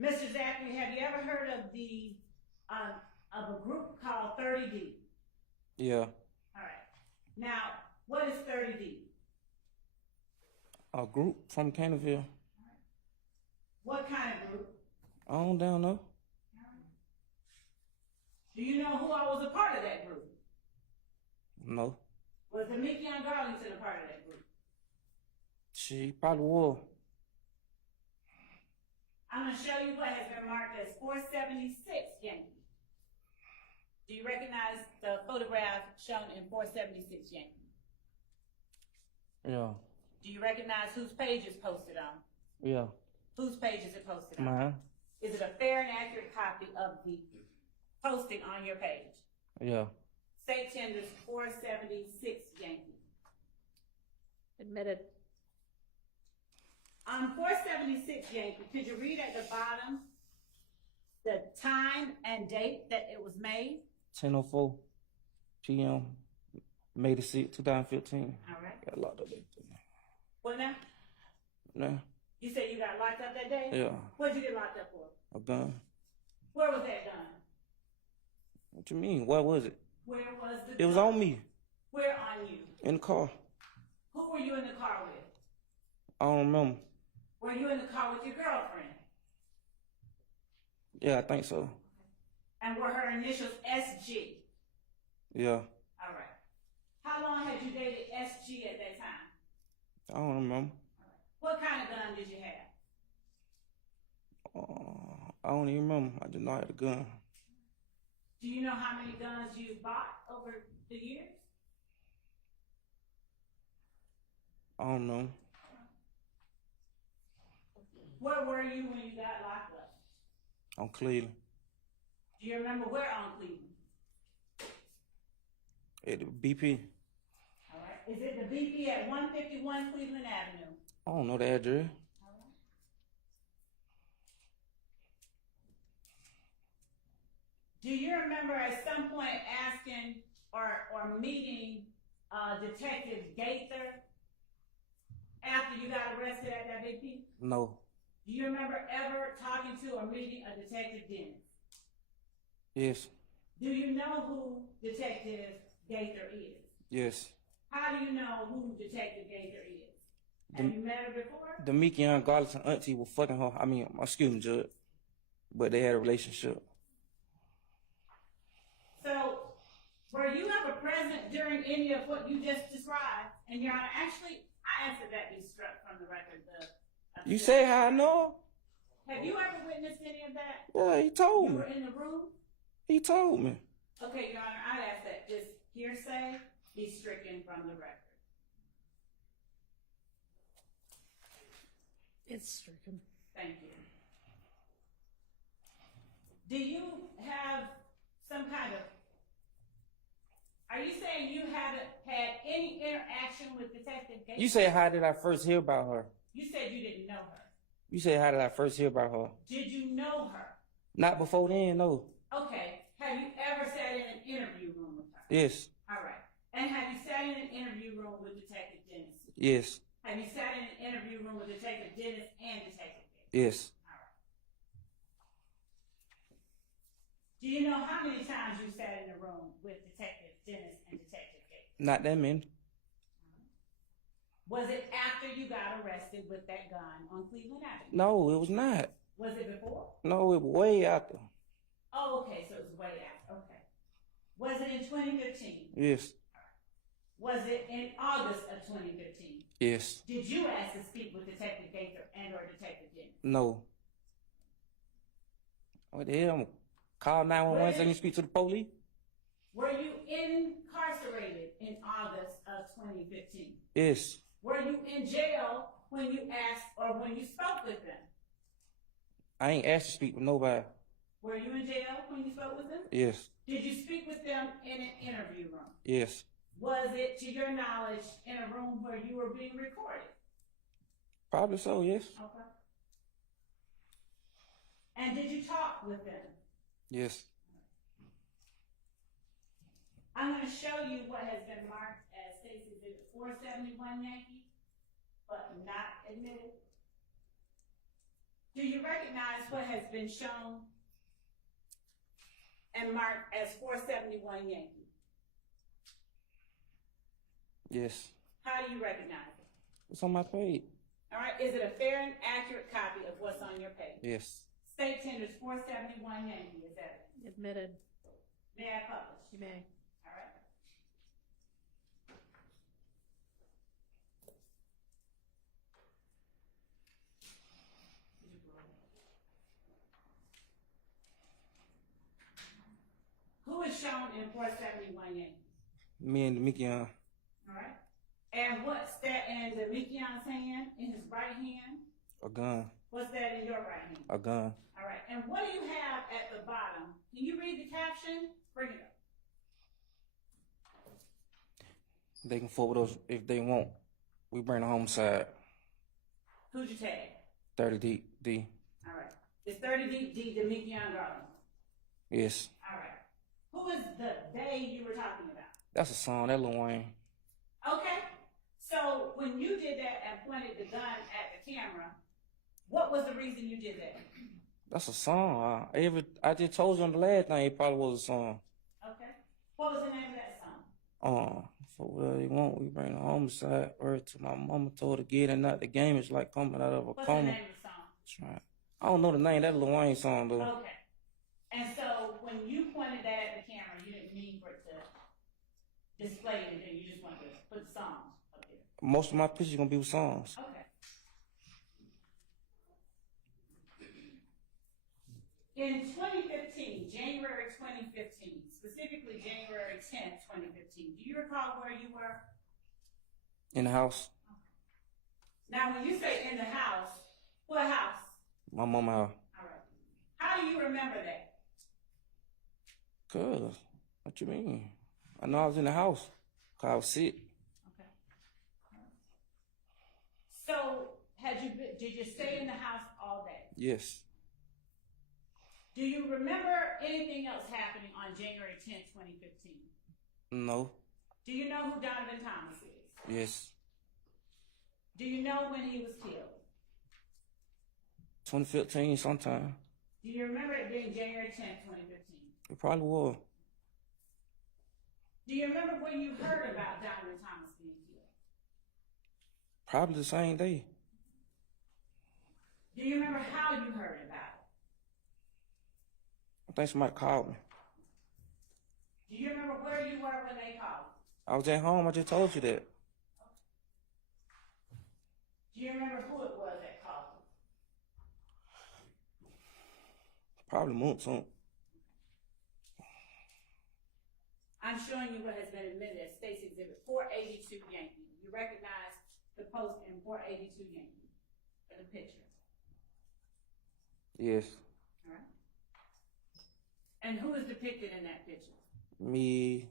Mr. Zachary, have you ever heard of of a group called 30D? Yeah. All right. Now, what is 30D? A group from Canterville. Right. What kind of group? I don't down know. Do you know who I was a part of that group? No. Was the Mickey and Garlington a part of that group? She probably was. I'm going to show you what has been marked as 476 Yankee. Do you recognize the photograph shown in 476 Yankee? Yeah. Do you recognize whose page is posted on? Yeah. Whose page is it posted on? Mine. Is it a fair and accurate copy of the posting on your page? Yeah. State tenders 476 Yankee. Admitted. On 476 Yankee, could you read at the bottom the time and date that it was made? 10:04 p.m. May the 6th, 2015. All right. Got locked up that day. What now? Nah. You said you got locked up that day? Yeah. What did you get locked up for? A gun. Where was that gun? What you mean? What was it? Where was the gun? It was on me. Where on you? In the car. Who were you in the car with? I don't remember. Were you in the car with your girlfriend? Yeah, I think so. And were her initials SG? Yeah. All right. How long had you dated SG at that time? I don't remember. What kind of gun did you have? I don't even remember. I just know I had a gun. Do you know how many guns you bought over the years? I don't know. Where were you when you got locked up? On Cleveland. Do you remember where on Cleveland? At the BP. All right. Is it the BP at 151 Cleveland Avenue? I don't know the address. All right. Do you remember at some point asking or meeting Detective Gaither after you got arrested at that BP? No. Do you remember ever talking to or meeting a Detective Dennis? Yes. Do you know who Detective Gaither is? Yes. How do you know who Detective Gaither is? Have you met her before? The Mickey and Garlington auntie was fucking her. I mean, excuse me, Judge. But they had a relationship. So, were you ever present during any of what you just described? And Your Honor, actually, I asked that that be struck from the record. You say how I know? Have you ever witnessed any of that? Yeah, he told You me. were in the room? He told me. Okay, Your Honor, I'd ask that this hearsay be stricken from the record. It's stricken. Thank you. Do you have some kind of, are you saying you haven't had any interaction with Detective Gates? You say how did I first hear about her? You said you didn't know her. You say how did I first hear about her? Did you know her? Not before then, no. Okay. Have you ever sat in an interview room with her? Yes. All right. And have you sat in an interview room with Detective Dennis? Yes. Have you sat in an interview room with Detective Dennis and Detective Gates? Yes. All right. Do you know how many times you sat in a room with Detective Dennis and Detective Gates? Not that many. Was it after you got arrested with that gun on Cleveland Avenue? No, it was not. Was it before? No, it was way after. Oh, okay, so it was way after. Okay. Was it in 2015? Yes. Was it in August of 2015? Yes. Did you ask to speak with Detective Gaither and or Detective Dennis? No. What the hell? I'm call 911 so I can speak to the police? Were you incarcerated in August of 2015? Yes. Were you in jail when you asked or when you spoke with them? I ain't asked to speak with nobody. Were you in jail when you spoke with them? Yes. Did you speak with them in an interview room? Yes. Was it, to your knowledge, in a room where you were being recorded? Probably so, yes. Okay. And did you talk with them? Yes. I'm going to show you what has been marked as State's Exhibit 471 Yankee, but not admitted. Do you recognize what has been shown and marked as 471 Yankee? Yes. How do you recognize it? It's on my page. All right, is it a fair and accurate copy of what's on your page? Yes. State tenders 471 Yankee, is that it? Admitted. May I publish? You may. All right. Who is shown in 471 Yankee? Me and Demikion. All right. And what's that in Demikion's hand, in his right hand? A gun. What's that in your right hand? A gun. All right. And what do you have at the bottom? Can you read the caption? Bring it up. They can fuck with us if they want. We bring the homicide. Who'd you tag? 30 D. All right. It's 30 D Demikion Garland. Yes. All right. Who is the they you were talking about? That's a song. That Lil Wayne. Okay. So when you did that and pointed the gun at the camera, what was the reason you did that? That's a song. I just told you on the last thing it probably was a song. Okay. What was the name of that song? For whatever they want, we bring the homicide. Word to my mama told her to get it, not the game. It's like coming out of a What's coma. the name of the song? That's right. I don't know the name. That Lil Wayne song though. Okay. And so when you pointed that at the camera, you didn't mean for it to display anything. You just wanted to put the songs up there. Most of my pictures gonna be with songs. Okay. In 2015, January 2015, specifically January 10th, 2015, do you recall where you were? In the house. Now, when you say in the house, what house? My mama house. All right. How do you remember that? Cuz, what you mean? I know I was in the house. Cause I was sick. Okay. So, did you stay in the house all day? Yes. Do you remember anything else happening on January 10th, 2015? No. Do you know who Donovan Thomas is? Yes. Do you know when he was killed? 2015 sometime. Do you remember it being January 10th, 2015? It probably was. Do you remember when you heard about Donovan Thomas being killed? Probably the same day. Do you remember how you heard about it? I think somebody called me. Do you remember where you were when they called? I was at home. I just told you that. Do you remember who it was that called you? Probably Moonson. I'm showing you what has been admitted as State's Exhibit 482 Yankee. You recognize the post in 482 Yankee for the picture. Yes. All right. And who is depicted in that picture? Me,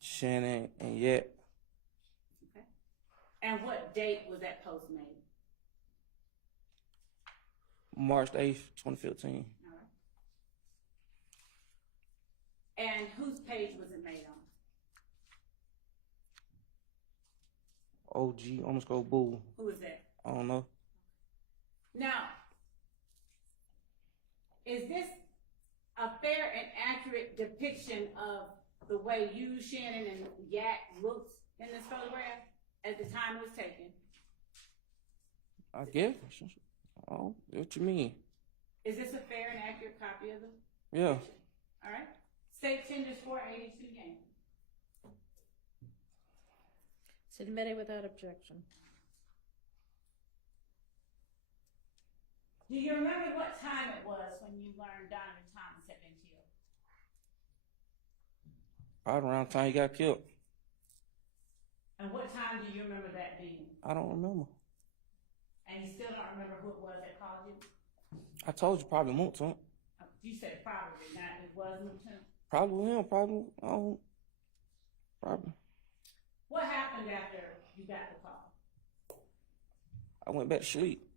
Shannon, and Yet. Okay. And what date was that post made? March 8th, 2015. All right. And whose page was it made on? OG, almost go boo. Who is that? I don't know. Now, is this a fair and accurate depiction of the way you, Shannon, and Yak looked in this photograph at the time it was taken? I guess. Oh, what you mean? Is this a fair and accurate copy of the Yeah. picture? All right. State tenders 482 Yankee. It's admitted without objection. Do you remember what time it was when you learned Donovan Thomas had been killed? Probably around the time he got killed. And what time do you remember that being? I don't remember. And you still don't remember who it was that called you? I told you probably Moonson. You said probably, not it was Newton. Probably him, probably. I don't. Probably. What happened after you got the call? I went back to sleep.